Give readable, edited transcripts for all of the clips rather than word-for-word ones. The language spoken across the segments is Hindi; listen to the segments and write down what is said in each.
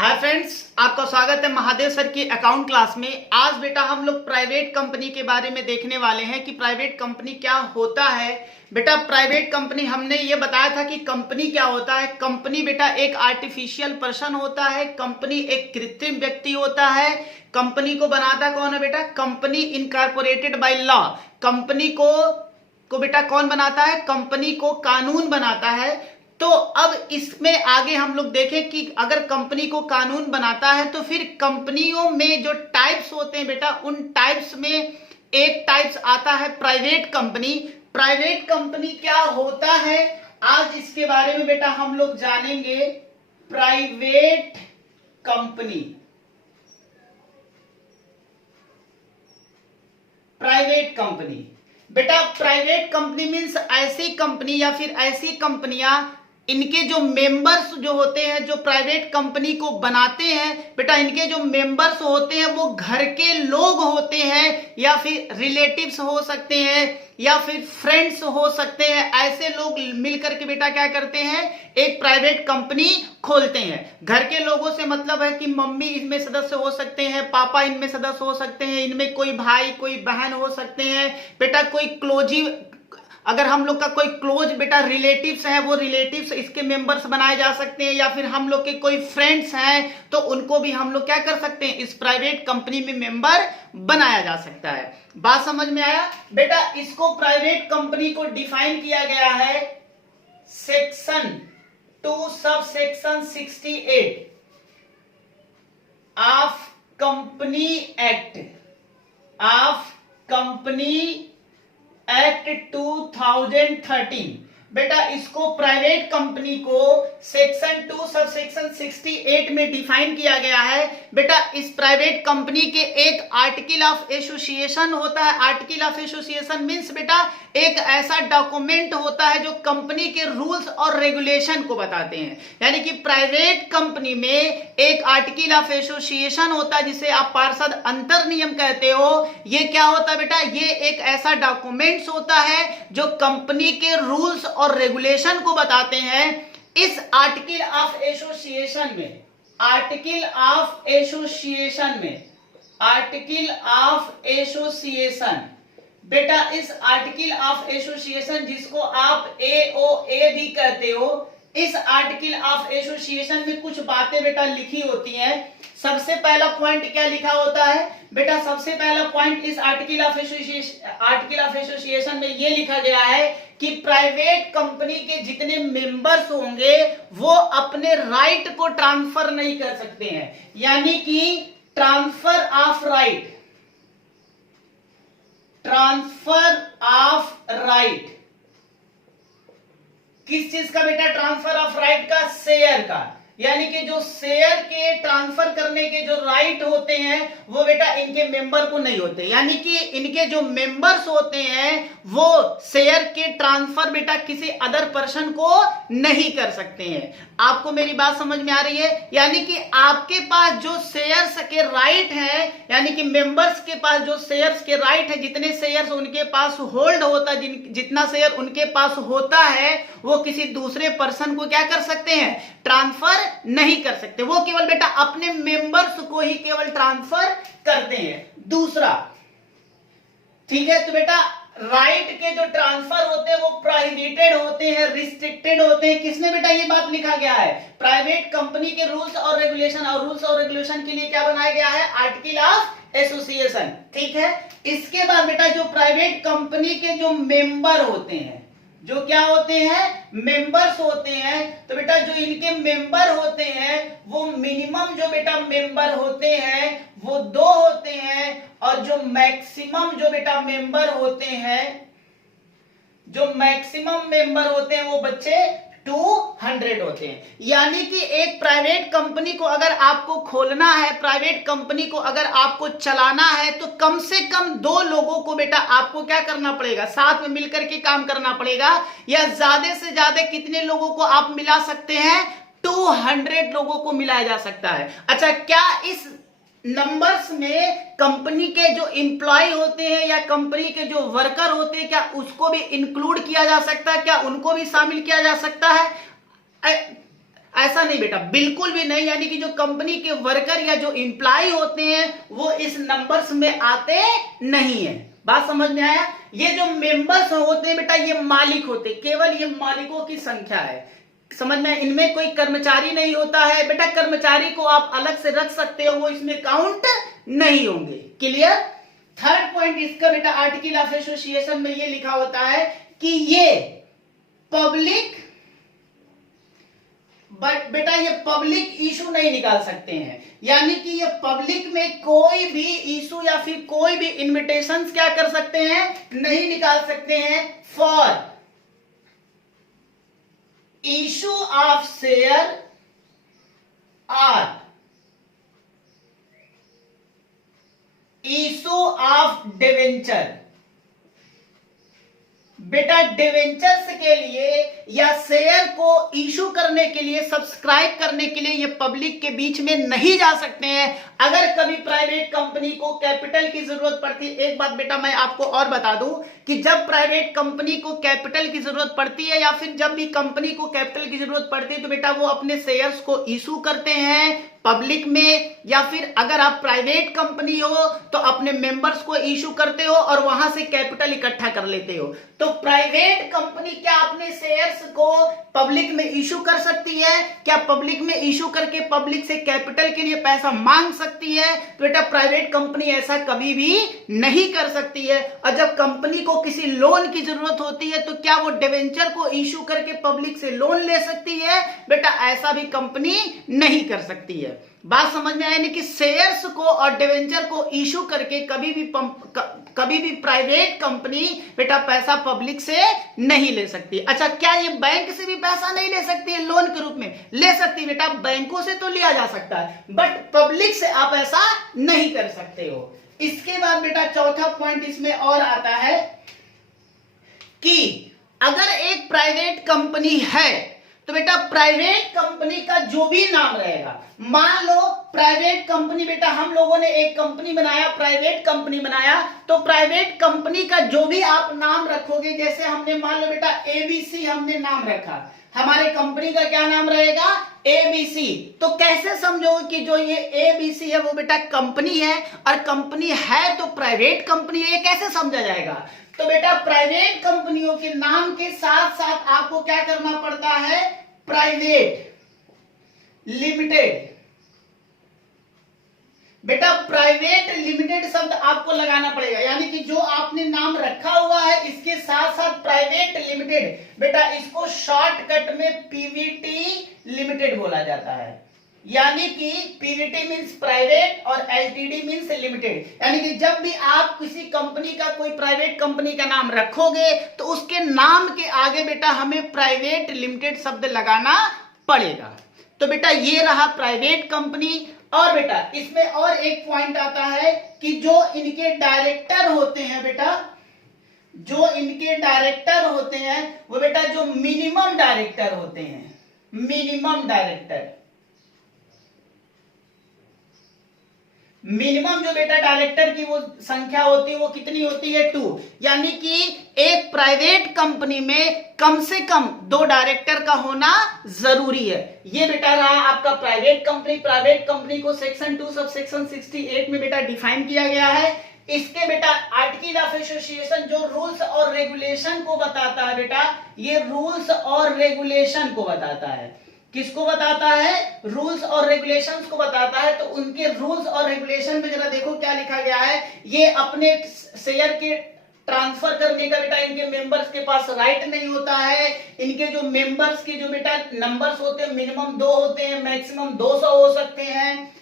हाय फ्रेंड्स, आपका स्वागत है महादेव सर की अकाउंट क्लास में। आज बेटा हम लोग प्राइवेट कंपनी के बारे में देखने वाले हैं कि प्राइवेट कंपनी क्या होता है। बेटा प्राइवेट कंपनी हमने ये बताया था कि कंपनी क्या होता है। कंपनी बेटा एक आर्टिफिशियल पर्सन होता है, कंपनी एक कृत्रिम व्यक्ति होता है। कंपनी को बनाता कौन है बेटा? Company incorporated by law. Company को बेटा कौन बनाता है? कंपनी को कानून बनाता है। तो अब इसमें आगे हम लोग देखें कि अगर कंपनी को कानून बनाता है तो फिर कंपनियों में जो टाइप्स होते हैं बेटा, उन टाइप्स में एक टाइप्स आता है प्राइवेट कंपनी। प्राइवेट कंपनी क्या होता है, आज इसके बारे में बेटा हम लोग जानेंगे। प्राइवेट कंपनी, प्राइवेट कंपनी बेटा, प्राइवेट कंपनी मीन्स ऐसी कंपनी या फिर ऐसी कंपनियां इनके जो मेंबर्स जो होते हैं, जो प्राइवेट कंपनी को बनाते हैं बेटा, इनके जो मेंबर्स होते हैं वो घर के लोग होते हैं या फिर रिलेटिव्स हो सकते हैं या फिर फ्रेंड्स हो सकते हैं। ऐसे लोग मिलकर के बेटा क्या करते हैं, एक प्राइवेट कंपनी खोलते हैं। घर के लोगों से मतलब है कि मम्मी इसमें सदस्य हो सकते हैं, पापा इनमें सदस्य हो सकते हैं, इनमें कोई भाई कोई बहन हो सकते हैं बेटा, कोई क्लोजी, अगर हम लोग का कोई क्लोज बेटा रिलेटिव्स है वो रिलेटिव्स इसके मेंबर्स बनाए जा सकते हैं, या फिर हम लोग के कोई फ्रेंड्स हैं तो उनको भी हम लोग क्या कर सकते हैं, इस प्राइवेट कंपनी में मेंबर बनाया जा सकता है। बात समझ में आया बेटा? इसको प्राइवेट कंपनी को डिफाइन किया गया है section 2 sub section 68 of company act, of company act 2013। बेटा इसको प्राइवेट कंपनी को सेक्शन 2 सब सेक्शन 68 में डिफाइन किया गया है। बेटा इस प्राइवेट कंपनी के एक आर्टिकल ऑफ एसोसिएशन होता है। आर्टिकल ऑफ एसोसिएशन मींस बेटा एक ऐसा डॉक्यूमेंट होता है जो कंपनी के रूल्स और रेगुलेशन को बताते हैं। यानी कि प्राइवेट कंपनी में एक आर्टिकल ऑफ एसोसिएशन होता है जिसे आप पार्षद अंतर नियम कहते हो। ये क्या होता है बेटा? ये एक ऐसा डॉक्यूमेंट्स होता है जो कंपनी के रूल्स और रेगुलेशन को बताते हैं। इस आर्टिकल ऑफ एसोसिएशन में, आर्टिकल ऑफ एसोसिएशन में, आर्टिकल ऑफ एसोसिएशन बेटा, इस आर्टिकल ऑफ एसोसिएशन जिसको आप AOA भी कहते हो, इस आर्टिकल ऑफ एसोसिएशन में कुछ बातें बेटा लिखी होती हैं। सबसे पहला पॉइंट क्या लिखा होता है बेटा? सबसे पहला पॉइंट इस आर्टिकल ऑफ एसोसिएशन में ये लिखा गया है कि प्राइवेट कंपनी के जितने मेंबर्स होंगे वो अपने राइट को ट्रांसफर नहीं कर सकते हैं। यानी कि transfer of right, transfer of right किस चीज का बेटा? ट्रांसफर ऑफ राइट का, शेयर का। यानी कि जो शेयर के ट्रांसफर करने के जो राइट होते हैं वो बेटा इनके मेंबर को नहीं होते। यानी कि इनके जो मेंबर्स होते हैं वो शेयर के ट्रांसफर बेटा किसी अदर पर्सन को नहीं कर सकते हैं। आपको मेरी बात समझ में आ रही है? यानी कि आपके पास जो शेयर्स के राइट है, यानी कि मेंबर्स के पास जो शेयर्स के राइट है, जितने शेयर्स उनके पास होल्ड होता है, जितना शेयर उनके पास होता है, वो किसी दूसरे पर्सन को क्या कर सकते हैं? ट्रांसफर नहीं कर सकते। वो केवल बेटा अपने मेंबर्स को ही केवल ट्रांसफर करते हैं। दूसरा, ठीक है, तो बेटा राइट के जो ट्रांसफर होते हैं वो प्रोहिबिटेड होते हैं, रिस्ट्रिक्टेड होते हैं। किसने बेटा ये बात लिखा गया है? प्राइवेट कंपनी के रूल्स और रेगुलेशन। और रूल्स और रेगुलेशन के लिए क्या बनाया गया है? Article of association. ठीक है, इसके बाद बेटा जो प्राइवेट कंपनी के जो मेंबर होते हैं, जो क्या होते हैं? मेंबर्स होते हैं। तो बेटा जो इनके मेंबर होते हैं वो मिनिमम जो बेटा मेंबर होते हैं वो 2 होते हैं, और जो मैक्सिमम जो बेटा मेंबर होते हैं, जो मैक्सिमम मेंबर होते हैं वो बच्चे 200 होते हैं। यानी कि एक प्राइवेट कंपनी को अगर आपको खोलना है, प्राइवेट कंपनी को अगर आपको चलाना है, तो कम से कम 2 लोगों को बेटा आपको क्या करना पड़ेगा? साथ में मिलकर के काम करना पड़ेगा। या ज्यादा से ज्यादा कितने लोगों को आप मिला सकते हैं? 200 लोगों को मिलाया जा सकता है। अच्छा, क्या इस नंबर्स में कंपनी के जो एम्प्लॉय होते हैं या कंपनी के जो वर्कर होते हैं, क्या उसको भी इंक्लूड किया जा सकता है? क्या उनको भी शामिल किया जा सकता है? ऐसा ऐसा नहीं बेटा, बिल्कुल भी नहीं। यानी कि जो कंपनी के वर्कर या जो एम्प्लॉय होते हैं वो इस नंबर्स में आते नहीं है। बात समझ में आया? ये जो मेंबर्स होते हैं बेटा ये मालिक होते हैं, केवल ये मालिकों की संख्या है। समझ में? इनमें कोई कर्मचारी नहीं होता है बेटा, कर्मचारी को आप अलग से रख सकते हो, वो इसमें काउंट नहीं होंगे। क्लियर? थर्ड पॉइंट इसका बेटा आर्टिकल ऑफ एसोसिएशन में ये लिखा होता है कि ये पब्लिक, बट बेटा ये पब्लिक इशू नहीं निकाल सकते हैं। यानी कि ये पब्लिक में कोई भी इशू या फिर कोई भी इन्विटेशंस क्या कर सकते हैं? नहीं निकाल सकते हैं। फॉर इशू ऑफ शेयर और इशू ऑफ डिवेंचर। बेटा डिवेंचर्स के लिए या शेयर को इशू करने के लिए, सब्सक्राइब करने के लिए ये पब्लिक के बीच में नहीं जा सकते हैं। अगर कभी प्राइवेट कंपनी को कैपिटल की जरूरत पड़ती है, एक बात बेटा मैं आपको और बता दूं कि जब प्राइवेट कंपनी को कैपिटल की जरूरत पड़ती है या फिर जब भी कंपनी को कैपिटल की जरूरत पड़ती है तो बेटा वो अपने शेयर्स को इशू करते हैं पब्लिक में, या फिर अगर आप प्राइवेट कंपनी हो तो अपने मेंबर्स को इशू करते हो और वहां से कैपिटल इकट्ठा कर लेते हो। तो प्राइवेट कंपनी क्या अपने शेयर्स को पब्लिक में इशू कर सकती है? क्या पब्लिक में इशू करके पब्लिक से कैपिटल के लिए पैसा मांग सकती है? तो बेटा प्राइवेट कंपनी ऐसा कभी भी नहीं कर सकती है। और जब कंपनी को किसी लोन की जरूरत होती है तो क्या वो डिवेंचर को इशू करके पब्लिक से लोन ले सकती है? बेटा ऐसा भी कंपनी नहीं कर सकती है। बात समझ में आया? यानी कि शेयर्स को और डिवेंचर को इशू करके कभी भी प्राइवेट कंपनी बेटा पैसा पब्लिक से नहीं ले सकती। अच्छा, क्या ये बैंक से भी पैसा नहीं ले सकती है? लोन के रूप में ले सकती है बेटा, बैंकों से तो लिया जा सकता है, बट पब्लिक से आप ऐसा नहीं कर सकते हो। इसके बाद बेटा चौथा पॉइंट इसमें और आता है कि अगर एक प्राइवेट कंपनी है तो बेटा प्राइवेट कंपनी का जो भी नाम रहेगा, मान लो प्राइवेट कंपनी, बेटा हम लोगों ने एक कंपनी बनाया, प्राइवेट कंपनी बनाया, तो प्राइवेट कंपनी का जो भी आप नाम रखोगे, जैसे हमने मान लो बेटा एबीसी हमने नाम रखा, हमारे कंपनी का क्या नाम रहेगा? एबीसी। तो कैसे समझोगे कि जो ये एबीसी है वो बेटा कंपनी है और कंपनी है तो प्राइवेट कंपनी है, ये कैसे समझा जाएगा? तो बेटा प्राइवेट कंपनियों के नाम के साथ साथ आपको क्या करना पड़ता है? Private limited. बेटा प्राइवेट लिमिटेड शब्द आपको लगाना पड़ेगा, यानी कि जो आपने नाम रखा हुआ है इसके साथ साथ प्राइवेट लिमिटेड, बेटा इसको शॉर्टकट में पीवीटी लिमिटेड बोला जाता है। यानी कि पीवीटी मींस प्राइवेट और एलटीडी मींस लिमिटेड। यानी कि जब भी आप किसी कंपनी का, कोई प्राइवेट कंपनी का नाम रखोगे तो उसके नाम के आगे बेटा हमें प्राइवेट लिमिटेड शब्द लगाना पड़ेगा। तो बेटा ये रहा प्राइवेट कंपनी। और बेटा इसमें और एक पॉइंट आता है कि जो इनके डायरेक्टर होते हैं बेटा, जो इनके डायरेक्टर होते हैं वो बेटा जो मिनिमम डायरेक्टर होते हैं, मिनिमम डायरेक्टर, मिनिमम जो बेटा डायरेक्टर की वो संख्या होती है वो कितनी होती है? 2। यानी कि एक प्राइवेट कंपनी में कम से कम 2 डायरेक्टर का होना जरूरी है। ये बेटा रहा आपका प्राइवेट कंपनी। प्राइवेट कंपनी को सेक्शन 2 सब सेक्शन 68 में बेटा डिफाइन किया गया है। इसके बेटा आर्टिकल ऑफ एसोसिएशन जो रूल्स और रेगुलेशन को बताता है बेटा, ये रूल्स और रेगुलेशन को बताता है। किसको बताता है? रूल्स और रेगुलेशंस को बताता है। तो उनके रूल्स और रेगुलेशन में जरा देखो क्या लिखा गया है। ये अपने शेयर के ट्रांसफर करने का बेटा इनके मेंबर्स के पास राइट नहीं होता है। इनके जो मेंबर्स के जो बेटा नंबर्स होते हैं मिनिमम 2 होते हैं, मैक्सिमम 200 हो सकते हैं।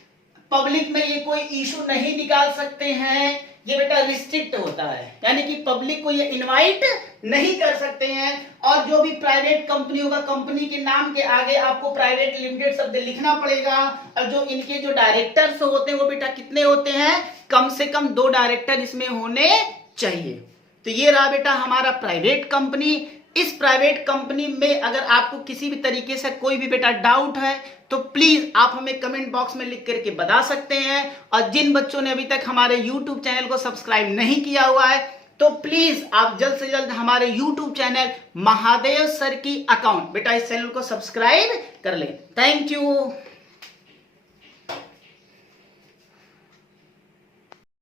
पब्लिक में ये कोई इशू नहीं निकाल सकते हैं, ये बेटा रिस्ट्रिक्ट होता है। यानी कि पब्लिक को ये इनवाइट नहीं कर सकते हैं। और जो भी प्राइवेट कंपनी होगा, कंपनी के नाम के आगे आपको प्राइवेट लिमिटेड शब्द लिखना पड़ेगा। और जो इनके जो डायरेक्टर्स होते हैं वो बेटा कितने होते हैं? कम से कम 2 डायरेक्टर इसमें होने चाहिए। तो ये रहा बेटा हमारा प्राइवेट कंपनी। इस प्राइवेट कंपनी में अगर आपको किसी भी तरीके से कोई भी बेटा डाउट है तो प्लीज आप हमें कमेंट बॉक्स में लिख करके बता सकते हैं। और जिन बच्चों ने अभी तक हमारे YouTube चैनल को सब्सक्राइब नहीं किया हुआ है तो प्लीज आप जल्द से जल्द हमारे यूट्यूब चैनल महादेव सर की अकाउंट बेटा इस चैनल को सब्सक्राइब कर ले। Thank you.